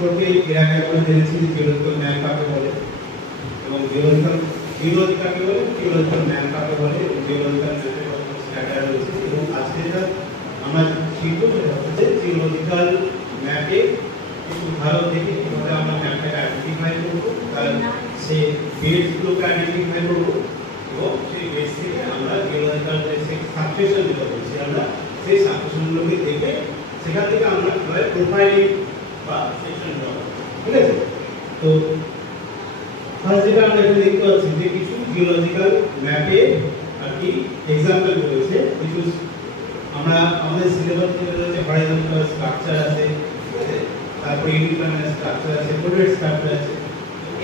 সম্পর্কে এর আগে আমরা জেনেছি যে জিওলজিক্যাল ম্যাপ কাকে বলে এবং জিওলজি কাকে বলে, জিওলজিক্যাল ম্যাপ কাকে বলে এবং জিওলজিক্যাল ম্যাপের কত স্ট্যান্ডার্ড রয়েছে। এবং আজকে যেটা আমরা শিখব সেটা হচ্ছে জিওলজিক্যাল ম্যাপে কিছু ভালো দেখে কিভাবে আমরা ম্যাপটাকে আইডেন্টিফাই করব, তার সেই বেসগুলোকে আইডেন্টিফাই করব এবং সেই বেস থেকে আমরা জিওলজিক্যাল যে সাবসেকশন যেটা বলছি আমরা সেই সাবসেকশনগুলোকে দেখে সেখান থেকে আমরা কিভাবে প্রোফাইলিং বা সেকশন ড্র করব। ঠিক আছে? তো ফার্স্ট যেটা আমরা এখানে দেখতে পাচ্ছি যে কিছু জিওলজিক্যাল ম্যাপে আর কি एग्जांपल রয়েছে। কিছু আমরা আমাদের সিলেবাসে রয়েছে হরাইজন্টাল স্ট্রাকচার আছে, ঠিক আছে? তারপরে ইনক্লাইনাল স্ট্রাকচার আছে, কোডেড স্ট্রাকচার আছে।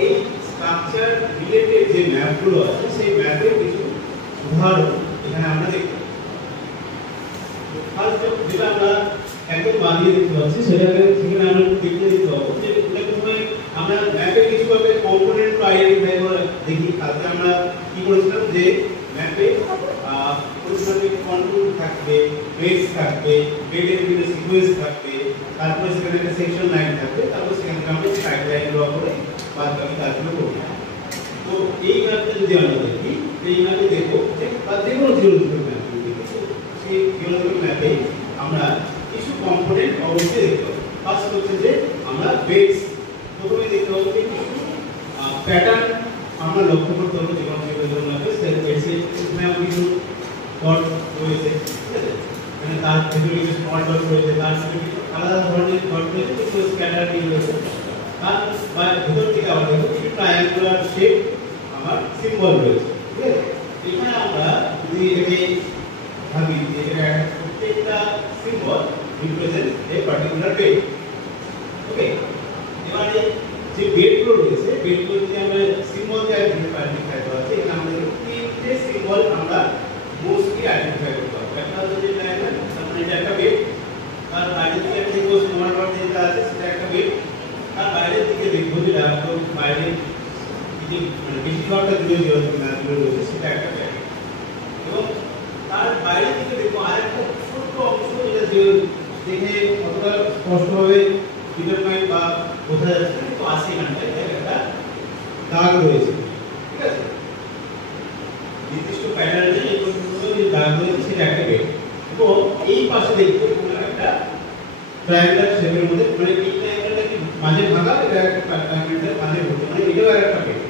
এই স্ট্রাকচার রিলেটেড যে ম্যাপগুলো আছে সেই ম্যাপের কিছু উদাহরণ এখানে আমরা দেখব। ফার্স্ট যেটা আমরা একদম বানিয়ে দিতে পারছি সেটাকে সেখানে আমরা দেখে দিতে হবে যে প্রথমে আমরা ম্যাপে কিছু ভাবে কম্পোনেন্ট আইডেন্টিফাই করে দেখি। তাতে আমরা কি করেছিলাম যে ম্যাপে প্রথমে কন্ট্রোল থাকবে, বেস থাকবে, বেডের বিভিন্ন সিকোয়েন্স থাকবে, তারপরে সেখানে একটা সেকশন লাইন থাকবে, তারপর সেখানে আমরা স্ট্রাইক লাইন ড্র করে বাদ বাকি কাজগুলো করব। তো এই ম্যাপটা যদি আমরা দেখি, এই ম্যাপে দেখো যে যেকোনো জিওলজিক্যাল ম্যাপ সেই জিওলজিক্যাল ম্যাপে আমরা কিছু কম্পোনেন্ট অবশ্যই দেখতে হবে। ফার্স্ট হচ্ছে যে আমরা বেস প্রথমে দেখতে হবে যে কিছু প্যাটার্ন আমরা লক্ষ্য করতে হবে যেমন জিওলজিক্যাল ম্যাপে সেখানে কিছু স্পট রয়েছে, ঠিক আছে? মানে তার ভিতরে কিছু স্পট ডট রয়েছে, তার সাথে কিছু আলাদা ধরনের ডট রয়েছে, কিছু স্ক্যাটারিং রয়েছে। তার ভিতর থেকে আমরা দেখব কিছু ট্রায়াঙ্গুলার শেপ আমার সিম্বল রয়েছে, ঠিক আছে? এখানে আমরা যদি এটাকে ভাবি যে এটা প্রত্যেকটা symbol represent a particular bed. Okay, এবারে যে বেডগুলো রয়েছে বেডগুলো যদি আমরা সিম্বল দিয়ে আইডেন্টিফাই করা আছে, এখানে আমাদের তিনটে সিম্বল আমরা মোস্টলি আইডেন্টিফাই করতে হবে। একটা হচ্ছে যে ট্রায়াঙ্গেল, তারপরে এটা একটা বেড, তার বাইরে দিকে একটা দেখবো স্মল ডট যেটা আছে সেটা একটা বেড, তার বাইরের দিকে দেখবো যেটা একদম বাইরে যে মানে বেশিরভাগটা দূরে জিওলজিক্যাল ম্যাপগুলো রয়েছে সেটা একটা বেড, এবং তার বাইরের দিকে দেখবো আরেকটা ছোট্ট অংশ যেটা যে দেখে কতটা স্পষ্টভাবে ডিটারমাইন বা বোঝা যাচ্ছে না, তো আসে এখানটায় একটা দাগ রয়েছে, ঠিক আছে? নির্দিষ্ট প্যাটার্নে এই পর্যন্ত যে দাগ রয়েছে সেটা একটা বেড। এবং এই পাশে দেখবো একটা ট্রায়াঙ্গেল শেপের মধ্যে, মানে এই ট্রায়াঙ্গেলটা কি মাঝে ভাঙা, এটা একটা ট্রায়াঙ্গেলের মাঝে ভর্তি, মানে এটাও একটা বেড।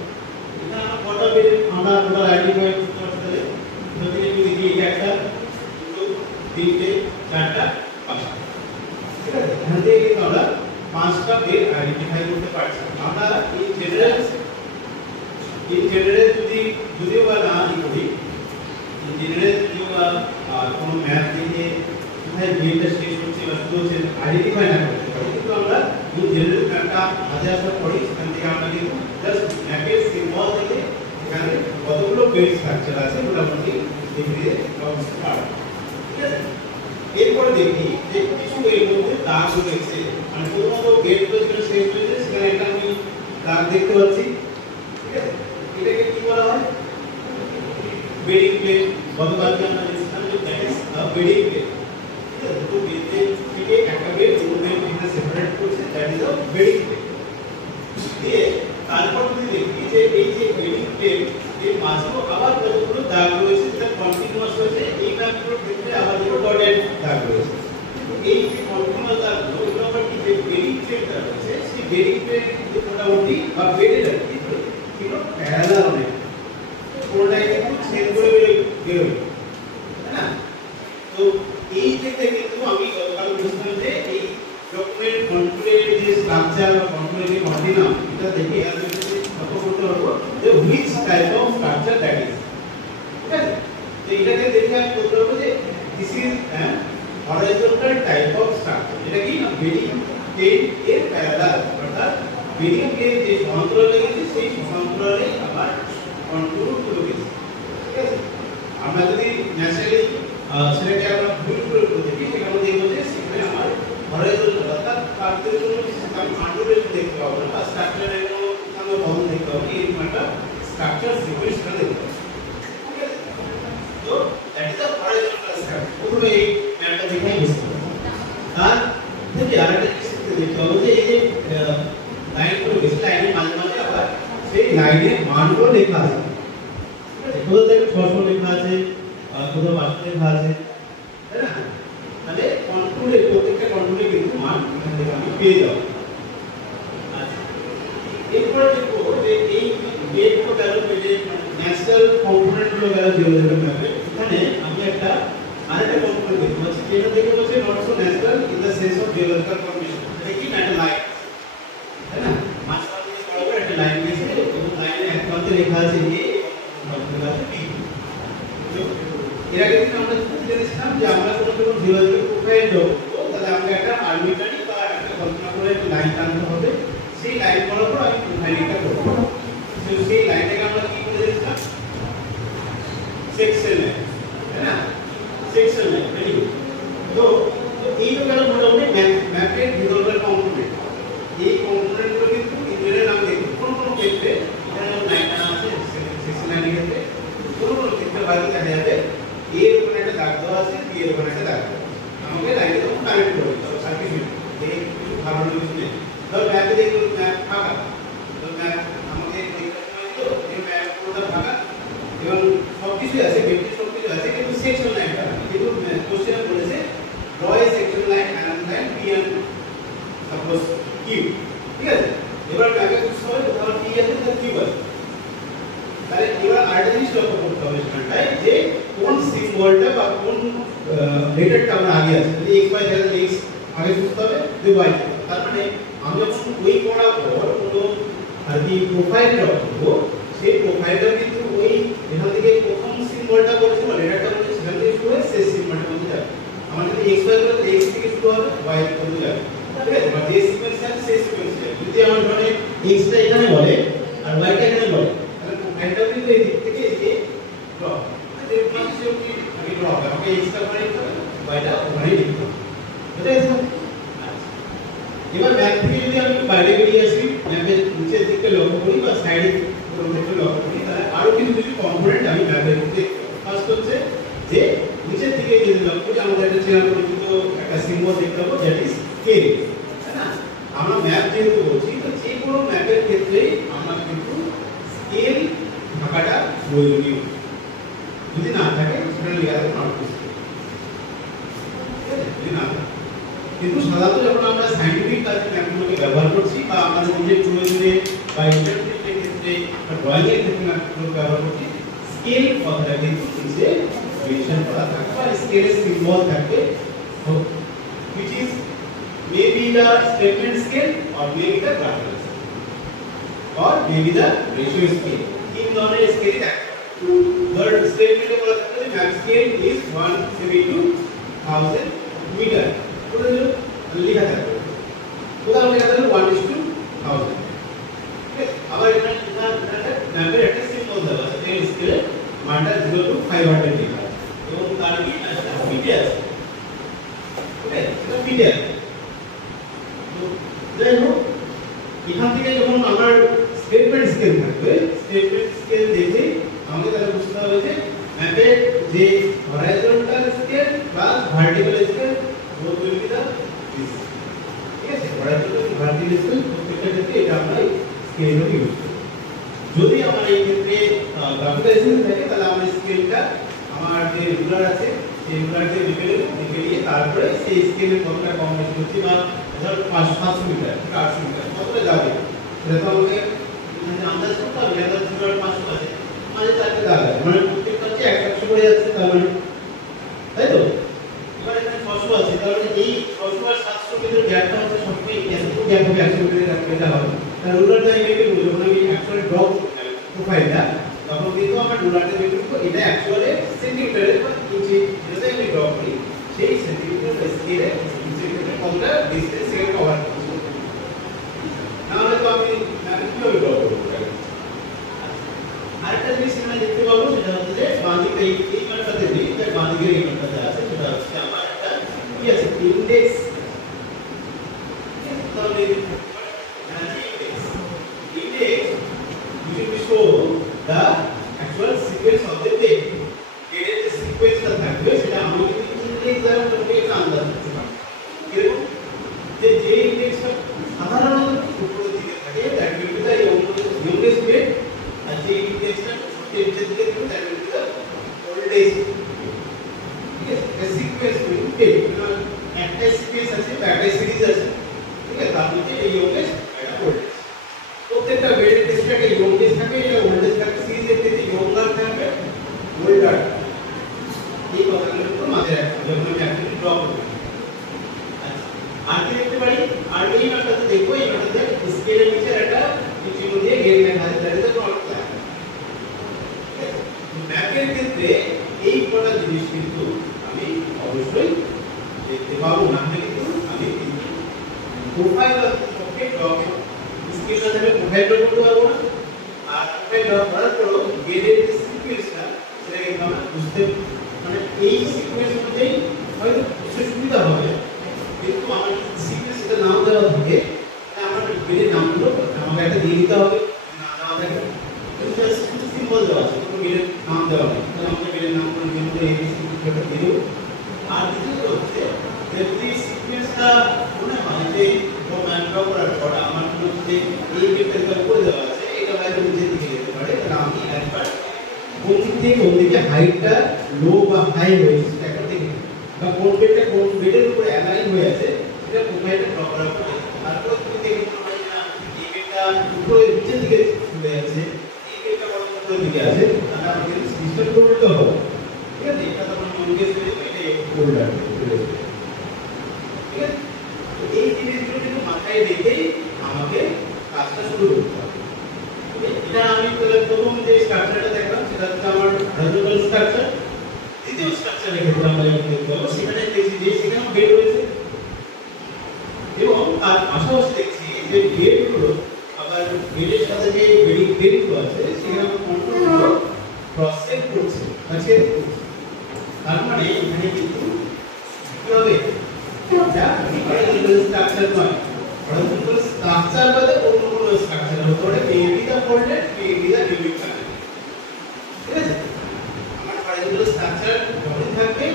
এটা কটা বেড আমরা টোটাল আইডেন্টিফাই করতে পারছি? যদি আমি দেখি এটা একটা, দুটো, তিনটে, চারটা, পাঁচটা, ঠিক আছে? এখান থেকে কিন্তু আমরা পাঁচটা বেড আইডেন্টিফাই করতে পারছি। আমরা এই জেনারেল যদিও বা না করি, জেনারেল যদিও বা কোনো ম্যাপ দেখে কোথায় বেডটা শেষ হচ্ছে বা শুরু হচ্ছে আইডেন্টিফাই না করতে পারি, কিন্তু আমরা এই জেনারেল ম্যাপটা হাতে আসার পরে সেখান থেকে আমরা কিন্তু জাস্ট ম্যাপের সিম্বল থেকে এখানে কতগুলো বেড স্ট্রাকচার আছে মোটামুটি দেখে বুঝতে পারবো, ঠিক আছে? এরপরে দেখি যে কিছু এর মধ্যে দাগ রয়েছে, মানে প্রথমত বেডগুলো যেটা শেষ হয়েছে সেখানে একটা আমি দাগ দেখতে পাচ্ছি, ঠিক আছে? এটাকে কি বলা হয়? Bedding plate. গতকালকে আমরা দেখছিলাম যে that is a bedding plate, ঠিক আছে? তো বেড থেকে একটা বেড দুটো সেপারেট করছে, that is a bedding plate. দিয়ে তারপর যদি দেখি যে এই যে বেডিং প্লেট এর মাঝেও আবার কতগুলো দাগ রয়েছে যেটা কন্টিনিউয়াস রয়েছে, এই ম্যাপগুলোর ক্ষেত্রে আবার যেটা ডটেড দাগ রয়েছে। এই যে কন্টিনিউয়াস দাগগুলো এগুলো আবার কি যে বেডিং প্লেটটা রয়েছে সেই বেডিং প্লেট কিন্তু মোটামুটি বা বেডের আর কি কিন্তু প্যারালাল নেই, পুরোটাই কিন্তু সেম করে বেরোয়, তাই না? তো এই থেকে কিন্তু আমি গতকাল বুঝলাম যে এই রকমের কন্ট্রোলের যে স্ট্রাকচার বা কন্ট্রোলের যে কন্টিনিউম এটা দেখে আমি লক্ষ্য করতে পারবো যে which type of structure that is, ঠিক আছে? তো এটাকে দেখে আমি বলতে পারবো যে this is an horizontal type of structure, যেটা কি না বেডিং প্লেন এর প্যারালাল, অর্থাৎ বেডিং প্লেন যে সমান্তরালে গেছে সেই সমান্তরালে আবার কন্ট্রোলগুলো গেছে, ঠিক আছে? আমরা যদি ন্যাচারালি সেটাকে আমরা ভুল করে দেখি সেখানে দেখবো যে সেখানে আমার হরাইজন্টাল অর্থাৎ কার্ভের জন্য আমি কন্ট্রোলেশন দেখতে পাবো না বা স্ট্রাকচারের কোনো কোনো বন্ধ দেখতে পাবো, এরকম একটা স্ট্রাকচার সিকোয়েন্সটা দেখতে পাবো, ঠিক আছে? তো that is a horizontal structure. প্রথমে এই ম্যাপটা দেখেই বুঝতে পারবো। তার থেকে আরেকটা জিনিস দেখতে হবে যে এই যে লাইনে মানগুলো লেখা আছে, ঠিক আছে? কোথাও দেখে 600 লেখা আছে, কোথাও 500 লেখা আছে, তাই না? তাহলে কন্ট্রোলে প্রত্যেকটা কন্ট্রোলে কিন্তু মান এখান থেকে আমি পেয়ে যাব। আচ্ছা, এরপরে দেখবো যে এই গেটগুলো গেল, যে ন্যাচারাল কম্পোনেন্টগুলো গেল জিওলজিক্যাল ম্যাপে। এখানে আমি একটা আরেকটা কম্পোনেন্ট দেখতে পাচ্ছি, যেটা দেখে বলছে not so natural in the sense of geological formation. এটা কি না, একটা লাইন, তাই না? মাঝখান থেকে বরাবর একটা লাইন গেছে এবং লাইনের এক প্রান্তে লেখা আছে এ এবং লেখা আছে বি। এর আগে কিন্তু আমরা জেনেছিলাম যে আমরা কোনো জিওলজিক্যাল প্রোফাইল করব, তাহলে আমাকে একটা আর্বিট্রারি বা একটা কল্পনা করে একটা লাইন টানতে হবে, সেই লাইন বরাবর আমি প্রোফাইলিংটা করব। তো সেই লাইনটাকে আমরা কি বলে দিয়েছিলাম? সেকশন লাইন, তাই না? Section line, very good. তো এই তো গেল মোটামুটি ম্যাপের ভিতরকার কম্পোনেন্ট। এই কম্পোনেন্টগুলো কিন্তু ইঞ্জিনিয়ারের নাম দেখুন, কোন কোন ক্ষেত্রে এখানে লাইন টানা আছে সেকশন লাইনের ক্ষেত্রে, কোন কোন ক্ষেত্রে বাকি দেখা যাবে এ এর উপরে একটা দাগ দেওয়া আছে, বি এর উপরে একটা দাগ দেওয়া আছে। আমাকে লাইনে তখন কানেক্ট করে দিতে হবে সার্কিট। এই কিছু ভাবনার কিছু নেই। ধর ম্যাপে দেখুন ম্যাপ ফাঁকা, তো ম্যাপ আমাকে দেখতে সময় তো এই ম্যাপ পুরোটা ফাঁকা এবং সবকিছু আছে, ব্যক্তি সবকিছু আছে, কিন্তু সেকশন লাইনটা যেহেতু কোশ্চেনে বলেছে draw a section line and line P and suppose Q, ঠিক আছে? এবার ম্যাপে বুঝতে হবে কোথাও পি আছে কোথাও কিউ আছে। তাহলে এবার আরেকটা জিনিস লক্ষ্য করতে হবে সেখানটায় যে কোন সিম্বলটা বা কোন লেটারটা আমরা আগে আছে। যদি x y তাহলে x আগে বুঝতে হবে, যদি y, তার মানে আমি যখন ওই করার পর কোনো আর কি প্রোফাইল ড্র করবো, সেই প্রোফাইলটা কিন্তু ওই এখান থেকে প্রথম সিম্বলটা বলছে বা লেটারটা বলছে সেখান থেকে শুরু হয়ে শেষ সিম্বলটা বলতে যাবে। আমার যদি x y বলে x থেকে শুরু হবে, y বলতে যাবে, ঠিক আছে? বা যে সিকোয়েন্স আছে সেই সিকোয়েন্স যাবে। যদি আমার ধরে x টা এখানে বলে আর y টা এখানে বলে, তাহলে প্রোফাইলটা কিন্তু এই দিক থেকে এই ড্র হবে। যে পাঁচশো কি আগে ড্র হবে, আমাকে x টা ওখানে লিখতে হবে, y টা ওখানে লিখতে হবে, বুঝতে পেরেছেন? এবার ম্যাপ থেকে যদি আমি বাইরে বেরিয়ে আসি, ম্যাপের নিচের দিকে লক্ষ্য করি বা সাইডে কোনো দিকে লক্ষ্য করি, তাহলে আরো কিছু কিছু কম্পোনেন্ট আমি ম্যাপের মধ্যে দেখতে পাবো। ফার্স্ট হচ্ছে যে নিচের দিকে যদি লক্ষ্য করি, আমাদের একটা চেনা পরিচিত একটা সিম্বল দেখতে পাবো, দ্যাট ইজ স্কেল, তাই না? আমরা ম্যাপ যেহেতু বলছি, তো যে কোনো ম্যাপের ক্ষেত্রেই আমরা কিন্তু স্কেল থাকাটা প্রয়োজনীয়। যদি না থাকে সেটা লেখা থাকবে নট টু স্কেল, ঠিক আছে? যদি না থাকে, কিন্তু সাধারণত যখন আমরা সায়েন্টিফিক কাজে ম্যাপগুলোকে ব্যবহার করছি বা আমাদের নিজের প্রয়োজনে বা ইন্টারপ্রিটের ক্ষেত্রে বা ড্রয়িং এর ক্ষেত্রে ম্যাপগুলো ব্যবহার করছি, স্কেল কথাটা কিন্তু নিচে মেনশন করা থাকবে বা স্কেলের সিম্বল থাকবে, which is maybe the statement scale or maybe the graphical scale or maybe the ratio scale. তিন ধরনের স্কেলই থাকে। ধর স্টেটমেন্টে বলা থাকবে যে ম্যাপ স্কেল is 1:1000 মিটার, কোথায় লেখা থাকবে, কোথাও লেখা থাকবে 1:1000, ঠিক আছে? আবার এখানে ম্যাপের একটা সিম্বল দেওয়া আছে, এই স্কেলের মানটা 0 to 500 লেখা আছে এবং তার কি একটা ফিটে আছে, ঠিক আছে? এটা ফিটে আছে। তো যাই হোক, এখান থেকে যখন আমার স্টেটমেন্ট স্কেল থাকবে, স্টেটমেন্ট স্কেল দেখে আমাকে তাহলে বুঝতে হবে যে ম্যাপের যে horizontal scale plus vertical scale both will be the this, ঠিক আছে? হরাইজন্টাল ভার্টিক্যাল স্কেল প্রত্যেকটা ক্ষেত্রে এটা আমরা স্কেলটা ইউজ করি। যদি আমার এই ক্ষেত্রে গ্রাফিক্যাল স্কেল থাকে, তাহলে আমার স্কেলটা আমার যে রুলার আছে সেই রুলার দিয়ে লিখে নিয়ে তারপরে সেই স্কেলের কতটা কম বেশি হচ্ছে বা ধর 500 মিটার থেকে 800 মিটার কতটা যাবে সেটা তো আমাকে আন্দাজ করতে হবে। আন্দাজ রুলার 500 আছে, মাঝে চারটে দাগ আছে, মানে প্রত্যেকটা হচ্ছে 100 করে যাচ্ছে, তার মানে, তাই তো? এবার এখানে 600 আছে, তাহলে এই 600 আর 700 মিটার গ্যাপটা হচ্ছে সবসময় এতটুকু গ্যাপ হবে, 100 মিটার গ্যাপটা হবে। তার রুলারটা এইভাবে বলবো, যখন আমি অ্যাকচুয়ালি ড্র প্রোফাইলটা, তখন কিন্তু আমার রুলারটা যেটুকু এটা অ্যাকচুয়ালি সেন্টিমিটারে বা ইঞ্চি যেটাতে আমি ড্র করি, সেই সেন্টিমিটার বা স্কেলে সেন্টিমিটার কতটা ডিসটেন্স সেটা কভার করছি, নাহলে তো আমি কিভাবে ড্র করবো? আরেকটা জিনিস এখানে দেখতে পাবো, সেটা হচ্ছে যে বাঁ দিকে এই মানটাতে নেই, তার বাঁ দিকে এই মানটাতে আছে, সেটা হচ্ছে আমার একটা কি আছে, ইন্ডেক্স, তাহলে index will show the actual sequence of the day, এর যে সিকোয়েন্সটা থাকবে সেটা আমি যদি ইন্ডেক্স দ্বারা করতে এটা আন্দাজ করতে পারি। এরকম যে ইন্ডেক্সটা সাধারণত উপরের দিকে থাকে, that will be the youngest bit আর এই ম্যাপটাতে দেখবো এই ম্যাপটাতে স্কেলের নিচে একটা চিহ্ন দিয়ে গেট লেখা আছে, that is the not plan. ম্যাপের ক্ষেত্রে এই কটা জিনিস কিন্তু আমি অবশ্যই দেখতে পাবো, না হলে কিন্তু আমি প্রোফাইল ওকে ড্রপ স্কেলটা ধরে প্রোফাইল ড্র করতে পারবো না। আর প্রোফাইল ড্র করার পরও গেটের সিকোয়েন্সটা সেটা কিন্তু আমরা বুঝতে, মানে এই সিকোয়েন্স অনুযায়ী হয়তো কিছু সুবিধা হবে, কিন্তু আমার সিকোয়েন্স এটা নাম দেওয়া থাকে আমার গেটের নামগুলো আমাকে একটা দিয়ে দিতে হবে, না দেওয়া থাকে জাস্ট কিছু সিম্বল দেওয়া আছে, কোনো গেটের নাম দেওয়া নেই, তাহলে আমাকে গেটের নামগুলো যেমন এবিসি একটা দিয়ে দেবো। আর দ্বিতীয়ত হচ্ছে যদি সিকোয়েন্সটা মনে হয় যে ম্যাপ ড্র করার পর আমার মনে হচ্ছে এই গেটটা করে দেওয়া আছে, এটা হয়তো নিচের দিকে যেতে পারে, তাহলে আমি একবার কোন দিক থেকে কোন দিকে হাইটটা লো বা হাই হয়েছে সেটা দেখে, বা কোন গেটটা কোন গেটের উপরে অ্যালাইন হয়ে আছে সেটা প্রোফাইলটা ড্র করার পরে তারপর তুমি দেখে মনে হয় না এই গেটটা উপরে নিচের দিকে চলে যাচ্ছে, এই গেটটা বড় উপরের দিকে আছে, তাহলে আমাকে সিস্টেম করতে হবে। ঠিক আছে, এটা তোমার মন দিয়ে চলে এটা ফোল্ডার, ঠিক আছে। এই জিনিসগুলো কিন্তু মাথায় রেখেই আমাকে কাজটা শুরু করতে হবে। এটা আমি প্রথম যে স্ট্রাকচারটা দেখলাম সেটা হচ্ছে আমার হরিজন্টাল স্ট্রাকচার। দ্বিতীয় স্ট্রাকচারের ক্ষেত্রে আমরা যখন দেখব সেখানে দেখছি যে সেখানে বেড রয়েছে এবং তার পাশাপাশি দেখছি যে বেডগুলো আবার বেডের সাথে যে বেডিং বেডগুলো আছে সেখানে কন্ট্রোলগুলো ক্রস চেক করছে, আছে। তার মানে এখানে কিন্তু কি হবে, এটা হরিজন্টাল স্ট্রাকচার নয়, হরিজন্টাল স্ট্রাকচার বলে অন্য কোনো স্ট্রাকচার হতে পারে, মেবি দা ফোল্ডেড, মেবি দা ডিভিড কানেক্ট। ঠিক আছে, আমার হরিজন্টাল স্ট্রাকচার যখন থাকবে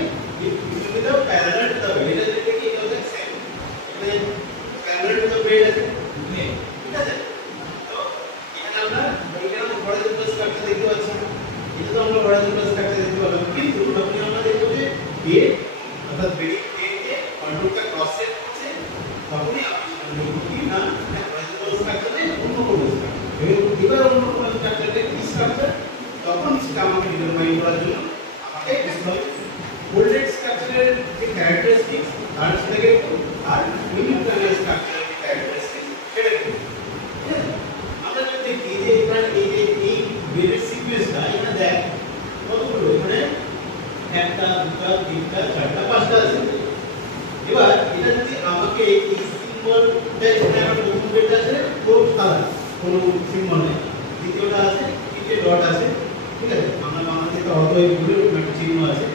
কিছুটা প্যারালাল টু দা বেড, এটা যেটা কি এটা হচ্ছে সেম, মানে প্যারালাল টু দা বেড আছে। ঠিক আছে, তো এখানে আমরা এখানে হরিজন্টাল স্ট্রাকচার দেখতে পাচ্ছি, এটা তো আমরা হরিজন্টাল স্ট্রাকচার দেখতে পেলাম, কিন্তু যখন আমরা দেখব যে বেড অর্থাৎ বেডিং বেডে কন্ট্রোলটা ক্রস সেট করছে তখনই আপনি কি না হরিজন্টাল স্ট্রাকচারে অন্য কোনো স্ট্রাকচার এবার অন্য কোনো স্ট্রাকচারে কি স্ট্রাকচার, তখন সেটা আমাকে ডিটারমাইন করার জন্য আমাকে বুঝতে হবে ফোল্ডেড স্ট্রাকচারের যে ক্যারেক্টারিস্টিক্স আর সেটাকে আর ইউনিপ্ল্যানার স্ট্রাকচারের যে ক্যারেক্টারিস্টিক্স সেটাকে আমরা যদি দেখি যে এখানে এই যে এই বেডের সিকোয়েন্সটা এখানে দেখ কতগুলো, এখানে একটা দুটো তিনটা চারটা পাঁচটা আছে। এবার এটা যদি আমাকে এই সিম্বলটা এখানে আমার প্রথম বেডটা আছে খুব সাদা, কোনো সিম্বল নেই, দ্বিতীয়টা আছে তিনটে ডট আছে। ঠিক আছে, আমরা বাংলাতে তো অতই ভুলে একটা চিহ্ন আছে,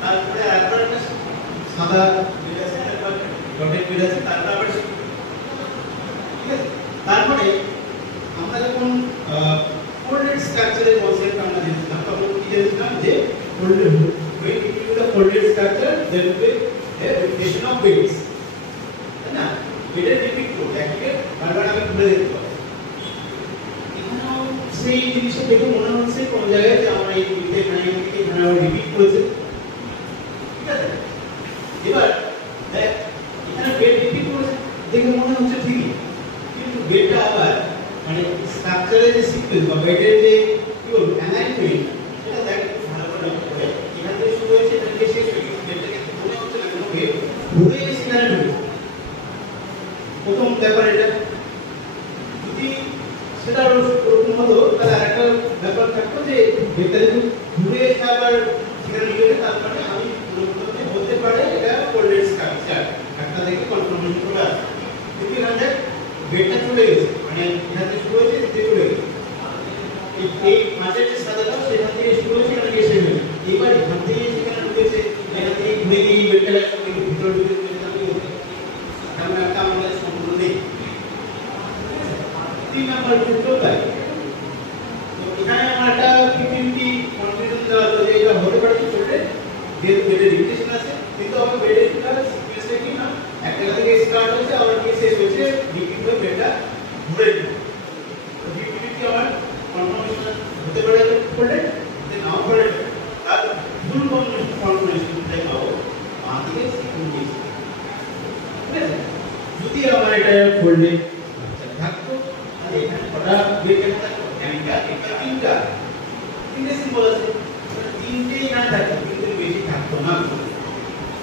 তারপরে আরেকবার একটা সাদা বেড আছে, আরেকবার ডটের বেড আছে, তারপর আবার ঠিক আছে। তারপরে আমরা যখন ফোল্ডেড স্ট্রাকচারের কনসেপ্ট আমরা জেনেছিলাম তখন কি জেনেছিলাম যে folded when it is a folded structure there will be a repetition of beds, है ना, বেডের রিপিট করবে একই বারবার আমি ঘুরে দেখতে পাবো। এখানেও সেই জিনিসটা দেখে মনে হচ্ছে কোন জায়গায় যে আমরা এই দুইটা এখানে রিপিট করেছে। ঠিক আছে, এবার দেখ এখানে বেড রিপিট করেছে দেখে মনে হচ্ছে ঠিকই, কিন্তু বেডটা আবার মানে স্ট্রাকচারের যে সিকোয়েন্স বা বেডের যে কি বলবো অ্যালাইনমেন্ট সেটা দেখ ভালো করে লক্ষ্য করে এখান থেকে শুরু হয়েছে এটা থেকে শেষ হয়ে গেছে, বেডটা কিন্তু মনে হচ্ছে না কোনো বেড ঘুরে এসে এখানে ঢুকেছে। প্রথম ব্যাপার এটা, যদি সেটা ওরকম হতো তাহলে আরেকটা ব্যাপার থাকতো যে বেডটা যদি ঘুরে এসে আবার সেখানে ঢুকে তারপরে আমি বলতে পারে এটা ফোল্ডেড স্ট্রাকচার, একটা থেকে কনফার্মেশন করে আসে। কিন্তু এখানে বেডটা চলে গেছে, মানে এখান থেকে শুরু হয়েছে এদিকে চলে গেছে, এই মাঝের যে সাদাটা সেখান থেকে শুরু হয়েছে এখানে গিয়ে শেষ হয়েছে, এবার এখান থেকে সেখানে ঢুকেছে, এখান থেকে ঘুরে গিয়ে বেডটা ভিতরে ঢুকেছে, আমরা একটা আমাদের সম্পূর্ণ নেই। 3 নাম্বার ক্ষেত্রেও তাই, তো এখানে আমার একটা 50-50 কনফিডেন্স দেওয়া আছে যে এটা হতে পারে কি চলবে, যেহেতু বেডের রিপিটেশন আছে, কিন্তু আমার বেডের সিকোয়েন্সটা কি না একটা থেকে স্টার্ট হয়েছে আবার কি শেষ হয়েছে রিপিট হয়ে বেডটা ঘুরে গেছে। তো 50-50 আমার কনফার্মেশন হতে পারে ফোল্ডেড, যে নাও ফোল্ডেড, তার ফুল কনফার্মেশনটাই পাবো বাঁ দিকে সিকোয়েন্স। ঠিক আছে, যদি আমার এটা ফোল্ডেড থাকতো তাহলে এখানে কটা বেড থাকতো, একটা তিনটা সিম্বল আছে, তিনটেই না থাকতো কিন্তু বেশি থাকতো না,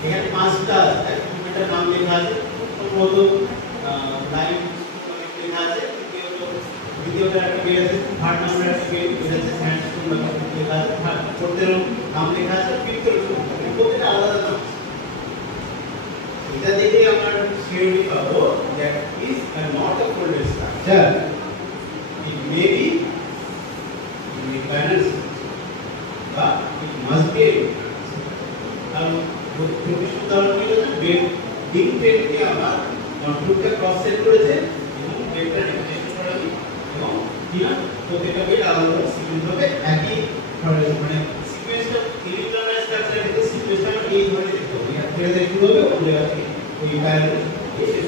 এখানে পাঁচটা আছে, একটা নাম লেখা আছে সম্ভবত লাইন লেখা আছে, দ্বিতীয়টা একটা বেড আছে, থার্ড নাম্বার একটা বেড আছে, স্যান্ডস্টোন লেখা আছে, ফোর্থের নাম লেখা আছে, ফিফথের প্রত্যেকটা আলাদা নাম। এটা দেখে আমরা সিওরি পাবো that is not a folded structure, it may be panels বা ইট মাস্ট বি। আর প্রকৃষ্ট উদাহরণ কি হচ্ছে, বেড বিগ বেডকে আমার কন্ট্রোলটা ক্রস সেট করেছে এবং বেডটা রিপ্লেস করাবি এবং কিনা প্রত্যেকটা বেড আলাদা সিকোয়েন্স হবে একই মানে সিকোয়েন্সটা ইলেকট্রনের স্ট্রাকচারের ক্ষেত্রে সিকোয়েন্সটা আমরা এই ধরনের দেখতে হবে, আর ধীরে ধীরে কি হবে ওই জায়গা থেকে ওই প্যানেল এসে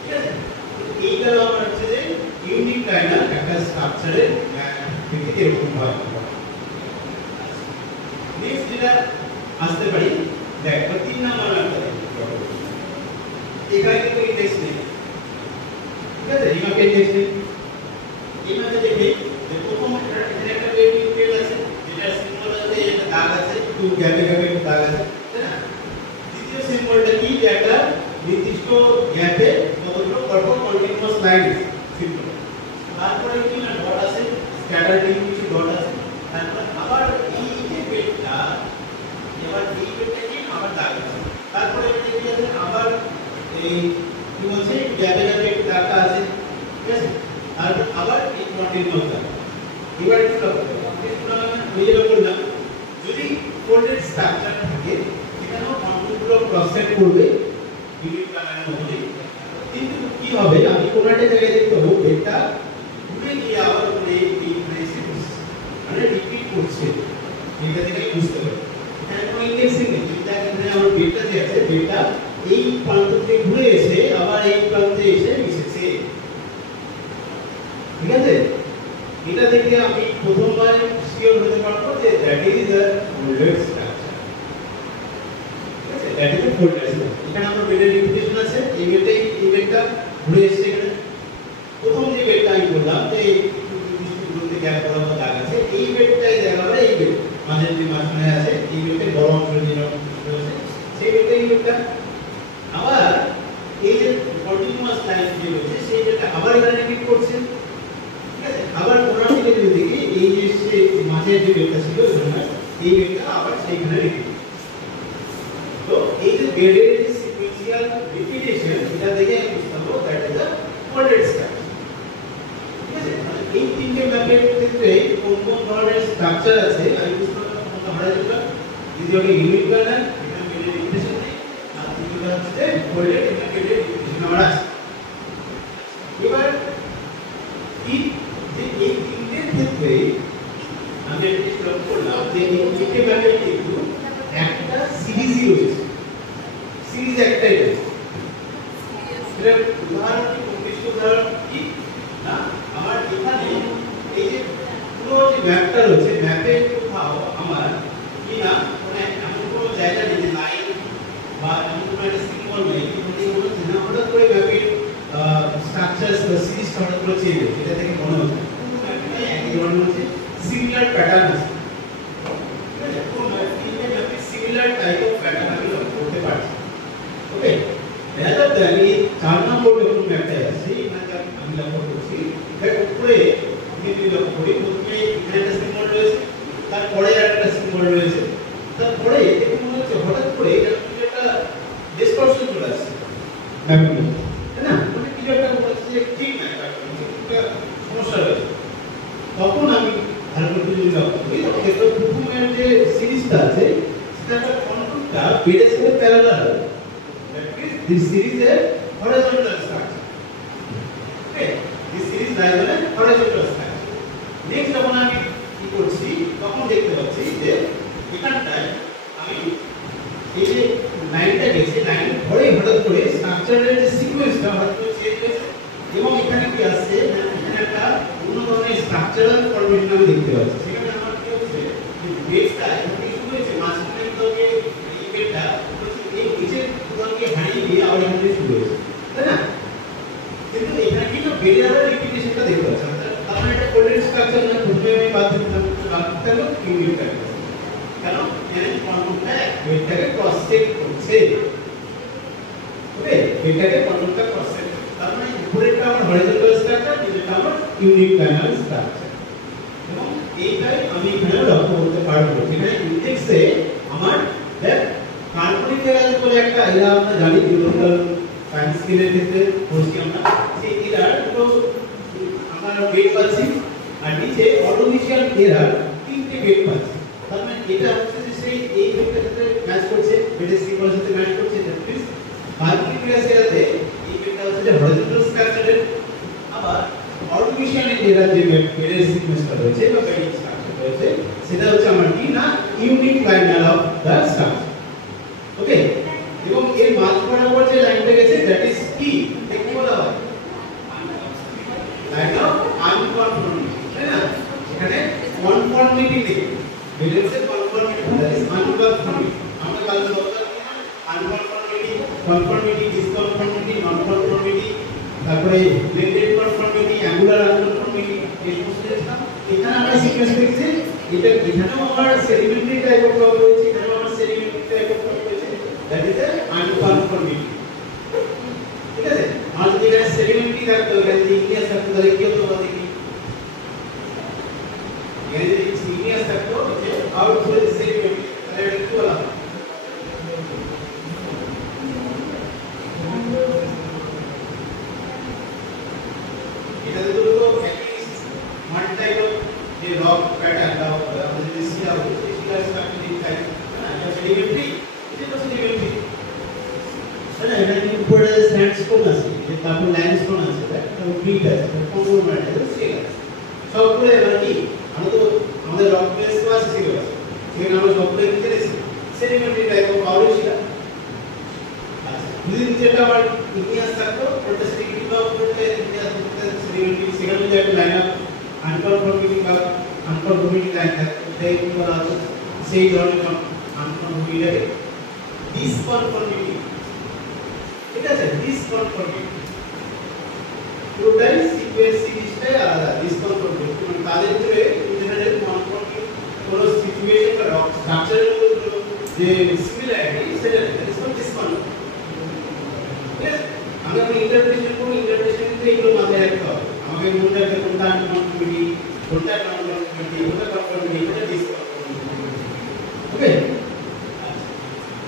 ঠিক আছে। এই গেল আমার হচ্ছে যে ইউনিক লাইনার একটা স্ট্রাকচারের দেখতে এরকম হয়। নেক্সট যেটা আসতে পারি দেখ 3 নাম্বার একটা এখানে কিন্তু ইন্ডেক্স নেই, ঠিক আছে, এখানে ইন্ডেক্স নেই। এখানে দেখি যে প্রথম এখানে একটা বেড আছে যেটা সিম্বল আছে, একটা দাগ আছে, একটু গ্যাপে গ্যাপে দাগ আছে, তাই না? দ্বিতীয় সিম্বলটা কি, যে একটা নির্দিষ্ট গ্যাপে কতগুলো পরপর কন্টিনিউয়াস লাইন আছে সিম্বল। তারপরে কি না ডট আছে, স্ক্যাটারিং কিছু ডট আছে। তারপর আবার এই যে বেডটা, এবার এই বেডটা কি আবার দাগ আছে। তারপরে এটা কি আছে, আবার এই কি বলছে গ্যাপে গ্যাপে একটা দাগ আছে, ঠিক আছে। আর আবার এই কন্টিনিউয়াস দাগ। এবার কি করতে হবে, আমরা ওই যে বললাম যদি ফোল্ডেড স্ট্রাকচার থাকে সেখানেও কন্ট্রোলগুলো ক্রস সেট করবে ইউনিট লাইনের মধ্যে। কিন্তু কি হবে, আমি কোন একটা জায়গায় দেখতে পাবো বেডটা ঘুরে গিয়ে আবার ওখানে এই প্লেসে মানে রিপিট করছে, এটা থেকে বুঝতে পারবে। এখানে কোনো ইন্ডেক্সিং নেই, যদি এখানে আমার বেডটা যে আছে বেডটা এই প্রান্ত থেকে ঘুরে এসে আবার এই প্রান্তে এসে মিশেছে, ঠিক আছে। এটা দেখে আমি প্রথমবার শিওর হতে পারবো যে that is a folded structure, ঠিক আছে, that is a folded structure. এখানে আমার বেডের রিপিটেশন আছে, এই বেডটা ঘুরে এসে এখানে প্রথম যে বেডটা আমি বললাম যে দুটো গ্যাপ বরাবর দাগ আছে, এই বেডটাই দেখাবে এই বেড মাঝের যে মাঝখানে আছে এই বেডের বড় অংশ যেটা রয়েছে সেই বেডটা আবার এই যে কন্টিনিউয়াস লাইন যে রয়েছে সেই বেডটা আবার এখানে রিপিট করছে, ঠিক আছে। আবার কোণা থেকে যদি দেখি এই যে মাঝের যে বেডটা ছিল এখানে এই বেডটা আবার সেইখানে রিপিট। তো এই যে বেডের যে সিকোয়েন্সিয়াল রিপিটেশন এটা দেখে আমি বুঝতে পারবো that is a folded structure, ঠিক আছে। এই তিনটে ম্যাপের ক্ষেত্রে কোন কোন ধরনের স্ট্রাকচার আছে আমি বুঝতে পারবো। কোনটা হরাইজন্টাল, দ্বিতীয়টা ইউনিট প্ল্যানার, এখানে বেডের রিপিটেশন নেই, আর তৃতীয়টা হচ্ছে ফোল্ডেড, এখানে বেডের রিপিটেশন আমার আছে। এবার এই যে এই তিনটের ক্ষেত্রে আমি একটা লক্ষ্য করলাম যে এই তিনটে ম্যাপের কিন্তু একটা সিরিজই রয়েছে, সিরিজ একটাই রয়েছে। এর উদাহরণ কি, প্রকৃষ্ট উদাহরণ কি না, আমার এখানে এই যে পুরো যে ম্যাপটা রয়েছে ম্যাপে কোথাও আমার কি না মানে এমন কোনো জায়গা নেই যে লাইন বা এমন কোনো একটা সিম্বল নেই কিন্তু হচ্ছে না হঠাৎ করে ম্যাপের স্ট্রাকচারস বা সিরিজ হঠাৎ করে চেঞ্জ হচ্ছে, এটা থেকে মনে হচ্ছে ম্যাপটাই একই ধরনের হচ্ছে, সিমিলার প্যাটার্ন আছে, ঠিক আছে। কোন ম্যাপে সিমিলার টাইপ অফ প্যাটার্ন আমি লক্ষ্য করতে পারছি। ওকে, দেখা যাচ্ছে আমি 4 নম্বর যখন ম্যাপটায় আসছি এখানে আমি লক্ষ্য করছি এর উপরে যদি লক্ষ্য করি প্রথমে এখানে একটা সিম্বল রয়েছে, তারপরে আরেকটা সিম্বল রয়েছে, তারপরে দেখুন মনে হচ্ছে হঠাৎ করে একটা ডিসটরশন চলে আসছে ম্যাপের মধ্যে, তাই না, মানে কিছু একটা হচ্ছে যে ঠিক না, একটা সমস্যা রয়েছে। তখন আমি ভালো করে যদি লক্ষ্য করি তখন দেখো প্রথমের যে সিরিজটা আছে সেটা কন্ট্রোলটা বেডের সাথে parallel, this series is horizontal structure, okay, this series lies on a horizontal structure. Next যখন আমি কি করছি তখন দেখতে পাচ্ছি যে এখানটায় আমি এই যে লাইনটা গেছে লাইন ধরে হঠাৎ করে স্ট্রাকচারের যে সিকোয়েন্সটা হঠাৎ করে চেঞ্জ হয়েছে এবং এখানে কি আসছে এখানে একটা অন্য ধরনের স্ট্রাকচারাল ফরমেশন আমি দেখতে পাচ্ছি। সেখানে আমার কি হচ্ছে যে বেসটা এখানে শুরু হয়েছে মাঝখানে থেকে এই বেডটা এই নিচের উদাহরণকে হারিয়ে দিয়ে আবার এখানে শুরু হয়েছে, তাই না। কিন্তু এখানে কিন্তু বেডের আবার রিপিটেশনটা দেখতে পাচ্ছি, কারণ এটা ফোল্ডেড স্ট্রাকচার না, প্রথমে আমি বাদ দিলাম কেন ইউনিট প্যাটার্ন, কেন এখানে কন্ট্রোলটা বেডটাকে ক্রস চেক করছে, ওকে, বেডটাকে কন্ট্রোলটা ইউনিট প্ল্যানার স্ট্রাকচার। এবং এইটাই আমি এখানে লক্ষ্য করতে পারবো যেখানে ইনডেক্সে আমার দেখ কার্বনিক এরার বলে একটা এরা আমরা জানি বিওলজিক্যাল সায়েন্স স্কিলের ক্ষেত্রে পড়ছি আমরা সেই এরার তো আমরা বেড পাচ্ছি আর নিচে অটোমেশিয়াল এরার তিনটে বেড পাচ্ছি। তার মানে এটা হচ্ছে যে সেই এই বেডটার সাথে ম্যাচ করছে, বেডের সিম্বলের সাথে ম্যাচ করছে। দ্যাট মিন্স কার্বনিক এরাতে এই বেডটা হচ্ছে যে হরিজন্টাল স্ট্রাকচারের, আবার অটোমেশিয়াল এরার যে বেডের সিকোয়েন্সটা রয়েছে বা বেড স্ট্রাকচার রয়েছে সেটা হচ্ছে আমার কি না unit planar of the structure. Okay, এবং এর মাঝ বরাবর যে লাইনটা গেছে দ্যাট ইজ কি দেখতে বলা হয় লাইন অফ আনকনফর্মিটি, তাই না? এখানে কনফর্মিটি নেই, বেলেন্সে কনফর্মিটি দ্যাট ইজ আনকনফর্মিটি। আমরা কালকে বলতাম আনকনফর্মিটি, কনফর্মিটি, ডিসকনফর্মিটি, নন কনফর্মিটি, তারপরে ব্লেন্ডেড কনফর্মিটি, অ্যাঙ্গুলার আনকনফর্মিটি, এই সমস্ত দেখলাম। এখানে আমরা সিকোয়েন্স দেখছি, এটা এখানেও আমার সেডিমেন্টারি টাইপ অফ প্রবলেম রয়েছে, এখানেও আমার সেডিমেন্টারি টাইপ অফ প্রবলেম রয়েছে, দ্যাট ইজ আনকনফর্মিটি। ঠিক আছে, আর যদি এখানে সেডিমেন্টারি থাকতো, এখানে যদি ইগনিয়াস থাকতো তাহলে কি হতো বলতে কি? এখানে যদি ইগনিয়াস থাকতো যে আউট ফ্লো ইজ সেডিমেন্টারি, তাহলে এটা কি বলা হয়? এটা তো একই মাল্টি টাইপ অফ যে রক প্যাটার্ন বা আমাদের যে শিলা হচ্ছে শিলা স্ট্রাকচারিং টাইপ, হ্যাঁ, এটা সেডিমেন্টারি, এটা তো সেডিমেন্টারি। না এটা কিন্তু উপরে স্যান্ডস্টোন আছে, যে তারপর লাইমস্টোন আছে, তারপর গ্রিট আছে, কংগ্লোমারেট আছে, সেল আছে, সবগুলো এবার কি আমরা তো আমাদের রক বেস তো আছে, সেগুলো আছে, সেখানে আমরা সবগুলো কি করেছি সেডিমেন্টারি টাইপ অফ পাউডার শিলা। আচ্ছা, যদি যেটা আমার ইতিহাস থাকতো ওটা সেডিমেন্টারি বা ওটা ইতিহাস সেডিমেন্টারি, সেখানে যদি একটা লাইন অফ আনকনফর্মিটি বা আনকনফর্মিটি লাইন থাকতো সেই কি বলা হতো, সেই ধরনের আনকনফর্মিটিকে ডিসকনফর্মিটি। ঠিক আছে, ডিসকনফর্মিটি পুরোটাই সিকোয়েন্স সিরিজটাই আলাদা। ডিসকনফর্মিটি মানে তাদের ভিতরে জেনারেল কনফর্মিটি কোন সিচুয়েশন বা রক স্ট্রাকচারের মধ্যে যে সিমিলারিটি সেটা ডিসকনফর্মিটি। ঠিক আছে, আমরা ইন্টারপ্রিটেশন করব, ইন্টারপ্রিটেশনে এগুলো মাথায় রাখতে হবে। আমাকে মনে রাখতে হবে কোনটা আনকনফর্মিটি, কোনটা কনফর্মিটি, কোনটা কনফর্মিটি, কোনটা ডিসকনফর্মিটি। ওকে,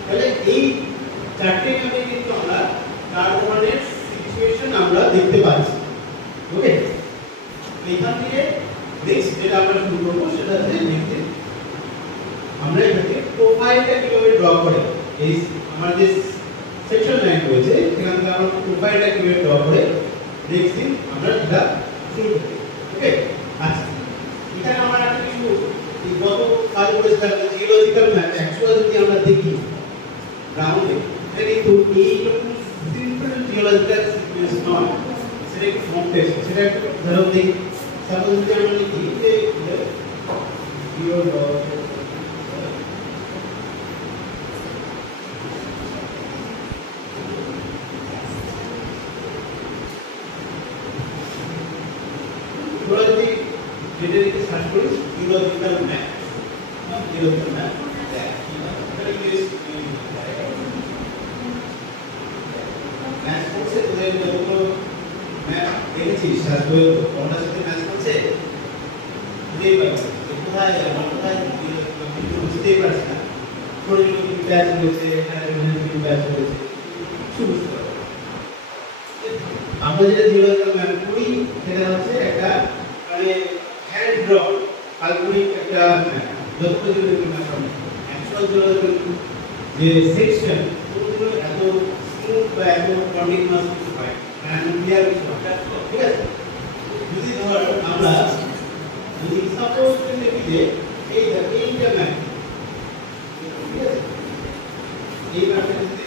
তাহলে এই চারটে ভাবে কিন্তু আমরা চার ধরনের সিচুয়েশন আমরা দেখতে পাচ্ছি। ওকে, এখান থেকে নেক্সট যেটা আমরা শুরু করব সেটা হচ্ছে দেখতে আমরা এখানে প্রোফাইলটা কিভাবে ড্র করে, এই আমার যে সেকশন লাইন রয়েছে সেখান থেকে আমরা প্রোফাইলটা কিভাবে ড্র করে নেক্সট দিন আমরা এটা শুরু করব। ওকে, আচ্ছা, এখানে আমরা একটা কিছু গত কাজ করেছিলাম জিওলজিক্যাল ম্যাপ অ্যাকচুয়ালি যদি আমরা দেখি গ্রাউন্ডে এটা কিন্তু এইরকম সিম্পল জিওলজিক্যাল সিকোয়েন্স নয়, সেটা একটু কমপ্লেক্স। সেটা একটু ধরো দেখি, সাপোজ যদি আমরা লিখি যে যদি সার্চ করি geological map, geological map match করছে তোদের যতগুলো ম্যাপ দেখেছিস সার্চ করে কোনটার সাথে ম্যাচ করছে বুঝতেই পারছিস কোথায় আমার কোথায় বুঝতেই পারছিস না। ছোট ছোট ব্যাচ রয়েছে, এখানে ব্যাচ রয়েছে, বুঝতে পারো। আমরা যেটা জিওলজিক্যাল ম্যাপ করি সেটা হচ্ছে একটা মানে হ্যান্ড ড্রন কাল্পনিক একটা ম্যাপ। যতগুলো জিওলজিক্যাল ম্যাপ হবে অ্যাকচুয়াল জিওলজিক্যাল যে সেকশন ওগুলো এত স্মুথ বা এত কন্টিনিউয়াস কিছু হয় না, ক্লিয়ার কিছু হয়। ঠিক আছে, যদি ধর আমরা যদি সাপোজ দেখি যে এইটা ম্যাপ, ঠিক আছে, এই ম্যাপটা যদি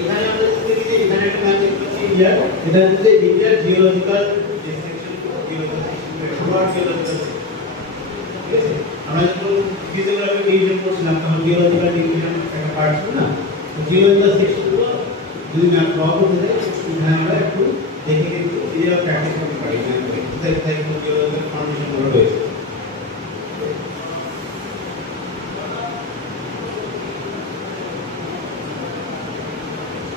এখানে আমরা দেখি যে এখানে একটা ম্যাপ দেখছি ইয়ার, এটা হচ্ছে Indian geological section, geological section word geological. ঠিক আছে, আমরা যখন ফিজিওগ্রাফি ডিভিশন করছিলাম তখন জিওলজিক্যাল ডিভিশন একটা পার্ট ছিল না, জিওলজিক্যাল সেকশনগুলো যদি ম্যাপ ড্র করতে যাই এখানে আমরা একটু দেখে কিন্তু ক্লিয়ার প্র্যাকটিস করতে পারি না, কোথায় কোথায় জিওলজিক্যাল ফর্মেশনগুলো রয়েছে। ঠিক আছে, আমরা যখন ফিজিওগ্রাফি ডিভিশন করছিলাম তখন জিওলজিক্যাল ডিভিশন একটা পার্ট ছিল না, জিওলজিক্যাল সেকশনগুলো যদি ম্যাপ ড্র করতে যাই এখানে আমরা একটু দেখে কিন্তু ক্লিয়ার প্র্যাকটিস করতে পারি না, কোথায় কোথায় জিওলজিক্যাল ফর্মেশনগুলো রয়েছে।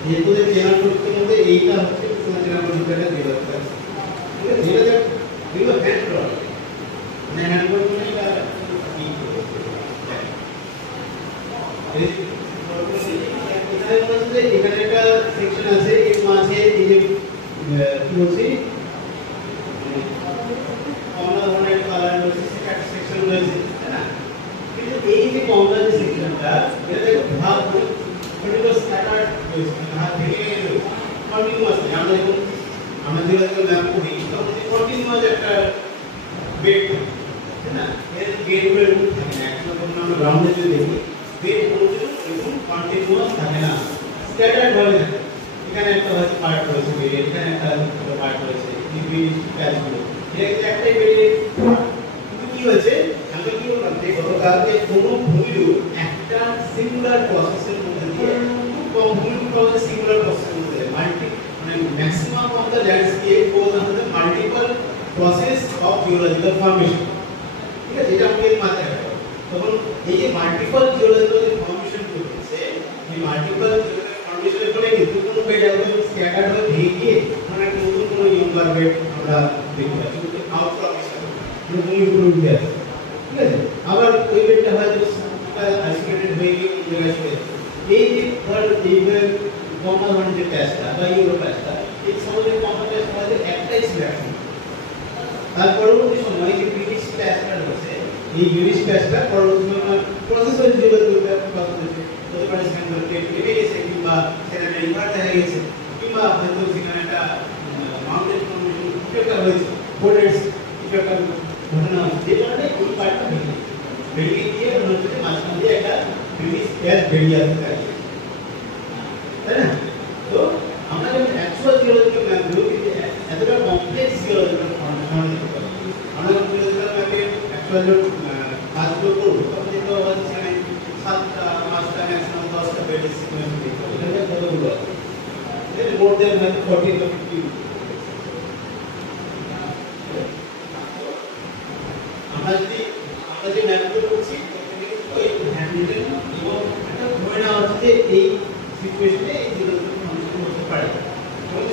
যেহেতু চেনার প্রক্রিয়ার মধ্যে এইটা হচ্ছে চেনার প্রক্রিয়াটা দিয়ে দরকার, ঠিক আছে? এটা এগুলো হ্যান্ড ড্রল, মানে হ্যান্ড ড্রল মানে এটা এখানে একটা সেকশন আছে, এর মাঝে এই যে কি বলছি কমলা ধরনের কালার রয়েছে, সেটা একটা সেকশন রয়েছে, তাই না? কিন্তু এই যে কমলা যে সেকশনটা, এটা দেখো ভাগ করে স্ক্যাটার্ড রয়েছে, ভাগ ভেঙে ভেঙে রয়েছে, কন্টিনিউয়াস। আমরা যখন ম্যাপ করি তখন কন্টিনিউয়াস একটা বেড থাকে, তাই না? এর বেডগুলো এরকম থাকে না। এখন যখন আমরা গ্রাউন্ডে যদি দেখি বেডগুলো এরকম কন্টিনিউয়াস থাকে না, স্ক্যাটার্ড ভাবে থাকে। এখানে একটা হচ্ছে পার্ট রয়েছে বেডে, এখানে একটা পার্ট রয়েছে, এই বেড প্যাচগুলো এটা একটাই বেডে। কিন্তু কি হয়েছে, আমরা কি বললাম যে গতকালকে কোনো ভূমিরূপ একটা সিঙ্গুলার প্রসেসের মধ্যে দিয়ে কম ভূমিরূপ হচ্ছে সিঙ্গুলার প্রসেসের মধ্যে মাল্টি মানে maximum of the landscape goes on the multiple process of geological formation, ঠিক আছে? এটা আমাদের মাথায় রাখতে হবে। তখন এই যে মাল্টিপল জিওলজিক্যাল ফর্মেশন করতেছে, এই মাল্টিপল জিওলজিক্যাল ফর্মেশনের ফলে কিন্তু কোনো বেড একদম স্ক্যাটার্ড হয়ে ভেঙে গিয়ে মানে একটা নতুন কোনো ইয়ংগার বেড আমরা দেখতে পাচ্ছি, কিন্তু আউটক্রপ হিসাবে ভূমির উপরে উঠে আসে, ঠিক আছে? আবার ওই বেডটা হয়তো আইসোলেটেড হয়ে গিয়ে অন্য জায়গায় চলে যাচ্ছে। এই যে ধর এই কমলা ধরনের যে প্যাচটা বা ইউরো প্যাচটা, এই সমস্ত কমলা প্যাচ আমাদের একটাই ছিল এখন। তার পরবর্তী সময় যে ব্রিটিশ প্যাচটা রয়েছে, এই ব্রিটিশ প্যাচটা পরবর্তী সময় প্রসেস হয়ে জিওলজিক্যাল প্রসেস হয়েছে, হতে পারে সেখানে প্লেট কেটে গেছে, কিংবা সেখানে রিভার দেখা গেছে, কিংবা হয়তো সেখানে একটা মাউন্টেন ফর্মেশন কিছু একটা হয়েছে, ফোল্ডেডস কিছু একটা ঘটনা হচ্ছে, যে কারণে ওই পার্টটা বেরিয়ে গিয়ে মনে হচ্ছে মাঝখান দিয়ে একটা ব্রিটিশ প্যাচ বেরিয়ে আসতে পারে, তাই না? তো আমরা যখন অ্যাকচুয়াল জিওলজিক্যাল ম্যাপগুলো কিন্তু এতটা কমপ্লেক্স জিওলজিক্যাল ফর্মেশন দেখতে পাই, আমরা যখন জিওলজিক্যাল ম্যাপে অ্যাকচুয়াল কাজগুলো করবো তখন দেখতে পাবো সেখানে 7টা 5টা ম্যাক্সিমাম 10টা বেডের সিকোয়েন্স দেখতে পাবো। এখানে কতগুলো আছে? মোর দেন হয়তো 40 বা 50। আমরা যে ম্যাপগুলো করছি ওই হ্যান্ডরিটেন এবং একটা ধরে নেওয়া হচ্ছে যে এই সিচুয়েশনে এই জিওলজিক্যাল ফর্মেশন হতে পারে, এবং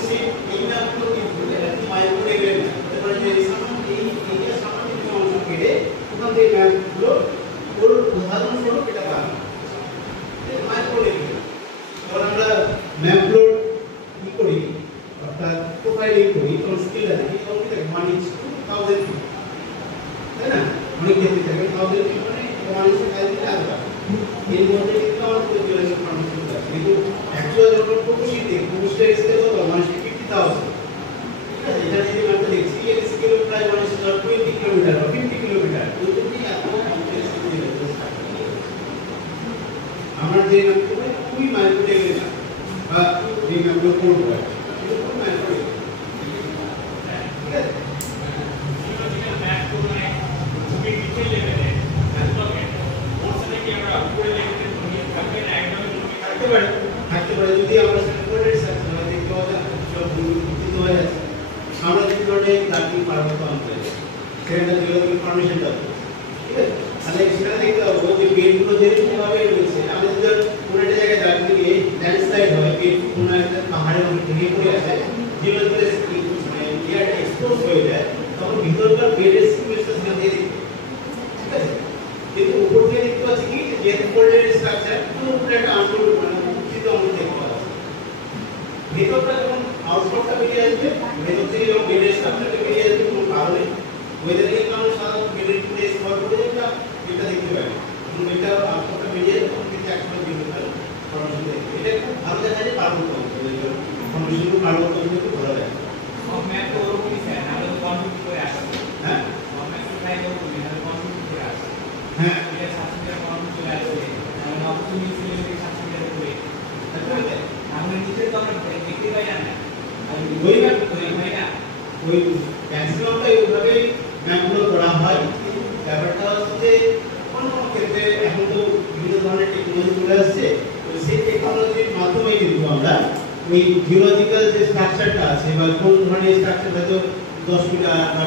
এই ম্যাপগুলো কিন্তু মাইক্রো লেভেলে না হতে পারে যে এই এরিয়া সামান্য কিছু অংশ কেটে ওখান থেকে ম্যাপগুলো ওর উদাহরণস্বরূপ এটা বানানো মাইক্রো লেভেলে। কারণ আমরা ম্যাপগুলো কি করি অর্থাৎ প্রোফাইলিং করি, তখন স্কেলটা দেখি, তখন কি থাকে 1:1000 ফিট, তাই না? অনেক ক্ষেত্রে থাকে 1000 ফিট মানে 1:1000 আলাদা, এর মধ্যে কিন্তু আমাদের জিওলজিক্যাল ফর্মেশন আছে। কিন্তু অ্যাকচুয়াল যখন প্রকোশিতে স্কেল কত 1:50,000, ঠিক আছে? এটা যদি আমরা দেখছি এর স্কেল প্রায় 1:20 কিলোমিটার বা 50 কিলোমিটার, ওই জন্যই এত কমপ্লেক্স জিওলজিক্যাল স্ট্রাকচার। আমরা যে ম্যাপগুলো খুবই মাইক্রো লেভেলে না বা যে ম্যাপগুলো করবো এটা খুব মাইক্রো লেভেলে, ঠিক আছে? জিওলজিক্যাল ম্যাপ তো মানে খুবই ডিটেইল লেভেলে থাকতে পারে যদি আমরা আমরা যদি ধরে দার্জিলিং পার্বত্য অঞ্চলে সেখানে জিওলজিক্যাল ফর্মেশনটা, ঠিক আছে? তাহলে সেটা দেখতে পাবো যে বেডগুলো যেরকমভাবে রয়েছে, আমরা যদি কোনো একটা জায়গায় দার্জিলিংয়ে ল্যান্ডস্লাইড হয়, বেড কোনো একটা পাহাড়ের মধ্যে ভেঙে পড়ে আছে, জিওলজিক্যাল মানে এরিয়াটা এক্সপোজ হয়ে যায়, তখন ভিতরকার বেডের সিকুয়েন্সটা সেখান দিয়ে দেখতে, ঠিক আছে? কিন্তু উপর থেকে দেখতে পাচ্ছি কি যে ফোল্ডেড স্ট্রাকচার পুরো উপরে একটা আনফোল্ড মানে উচ্চিত অংশ দেখতে পাচ্ছি। ভেতরটা যখন আউটপুটটা বেরিয়ে আসবে, ভেতর থেকে যখন বেডের স্ট্রাকচারটা বেরিয়ে আসবে কোনো কারণে ওয়েদারিং কারণে সাধারণত বেডের পুরো স্কোয়ার করে এটা দেখতে পাই, এবং এটা আউটপুটটা বেরিয়ে তখন কিন্তু একটা ভিতরকার ফর্মেশন দেখতে, এটা খুব ভালো দেখা যায় পার্বত্য অঞ্চলে, ফর্মেশনগুলো পার্বত্য অঞ্চলে খুব ভালো দেখা যায়। ম্যাপ তো ওরকমই স্যার, আমরা তো কনফিউজ করে আসা, হ্যাঁ ম্যাপ তো প্রায় ওরকমই, আমরা কনফিউজ করে আসা, হ্যাঁ এটা সাবজেক্টের কনফিউজ করে আসে, আমরা অপরচুনিটি সিলেক্ট সাবজেক্টের করে তাহলে আমরা নিচে তো আমরা দেখতে পাই না, আর ওই ম্যাপ ওই হয় না, ওই ম্যাক্সিমামটা এইভাবে ম্যাপগুলো করা হয়। ব্যাপারটা হচ্ছে কোন কোন ক্ষেত্রে এখন তো বিভিন্ন ধরনের টেকনোলজি চলে আসছে, তো সেই টেকনোলজির মাধ্যমে কিন্তু আমরা ওই জিওলজিক্যাল যে স্ট্রাকচারটা আছে বা কোন ধরনের স্ট্রাকচার হয়তো 10 মিটার বা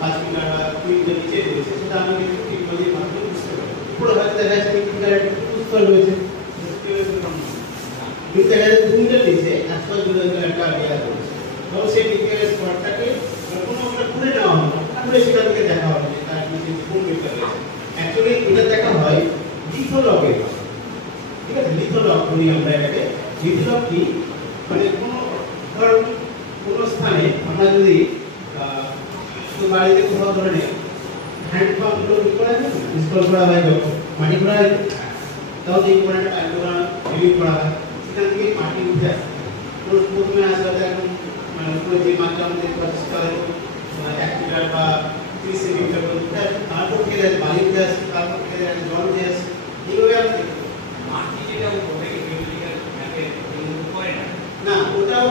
5 মিটার বা 2 মিটার নিচে রয়েছে সেটা আমরা কিন্তু টেকনোলজির মাধ্যমে বুঝতে পারি। পুরো হয়তো দেখা যাচ্ছে 3 মিটার একটা স্তর রয়েছে, কিন্তু দেখা যায় 2 মিটার নিচে 100 কিলোমিটার একটা আইডিয়া করছে। তখন সেই বিজ্ঞানের স্পটটাকে কোনো একটা খুলে নেওয়া হবে, খুলে সেখান থেকে দেখা হবে যে তার নিচে কোন মিটার রয়েছে। অ্যাকচুয়ালি এটা দেখা হয় লিথোলগের, ঠিক আছে? লিথোলগ বলি আমরা এটাকে। লিথোলগ কি, মানে কোনো স্থানে আমরা যদি তো বাড়িতে কোথাও ধরে নেই হ্যান্ড পাম্পগুলো কি করা হয়, ইনস্টল করা হয়, যখন মাটি করা হয় তাও যে কোনো একটা পাইপ করা রিলিভ করা হয়, সেখান থেকে মাটি উঠে আসে। প্রথমে আসলে এখন মানে উপরে যে মাটি আমাদের তাদের 1 মিটার বা 30 সেন্টিমিটার উঠে আসে, তারপর থেকে বালি উঠে আসে, তারপর থেকে জল উঠে আসে, এইভাবে আমরা দেখি। মাটি যেটা উপরে করে না, ওটাও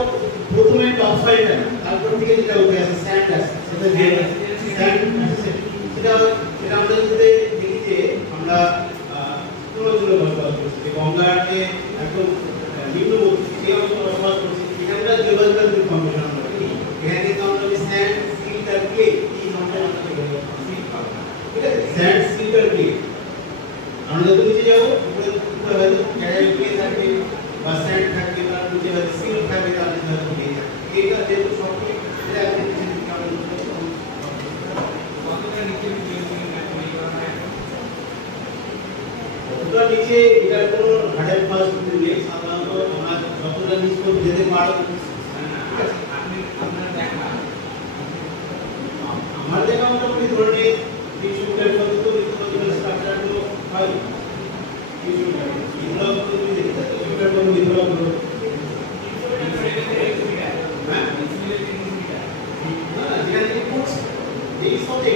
প্রথমে টপ সাইডটা না, তারপর থেকে যেটা উঠে আসে স্যান্ড আসে, সেটা যে স্যান্ড আসে সেটা আমরা যদি দেখি যে আমরা ছোট বসবাস করছি, যে গঙ্গাকে একদম নিম্নবর্তী সেই অঞ্চলে বসবাস করছি, এখানকার জিওলজিক্যাল ইনফরমেশন আমরা করি। এখানে কিন্তু আমরা স্যান্ড, সিল্ট আর ক্লে এই ধরনের আমরা কি বলি, সিল্ট পাবো, ঠিক আছে? স্যান্ড, সিল্ট আর ক্লে আমরা যত নিচে যাবো উপরে হয়তো ক্যারাইল ক্লে থাকবে বা স্যান্ড থাকবে, তার নিচে হয়তো সিল্ট থাকবে, তার নিচে হয়তো ক্লে থাকবে। এইটা যেহেতু সব এটা আপনি কতটা নিচে ওটা নিচে এটার কোনো হার্ডের ফাস্ট নেই, সাধারণত আমরা যতটা নিচ পর্যন্ত যেতে পারবো। আমার দেখা মোটামুটি ধরে নিয়ে 300 মিটার পর্যন্ত লিথোলজিক্যাল স্ট্রাকচারগুলো হয়। 300 মিটার লিথোলজিক্যাল যদি দেখি 300 মিটার পর্যন্ত লিথোলজিক্যাল হ্যাঁ না, যেখানে কি করছে এই সবই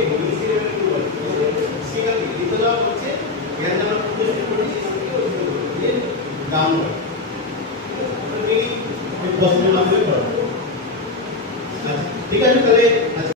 সিঙ্গেল লিথোলজিক্যাল হচ্ছে এখানে আমরা প্রদর্শন করেছি ডাউনওয়ার্ড, ঠিক আছে? পছন্দের মাধ্যমে করো। আচ্ছা ঠিক আছে, তাহলে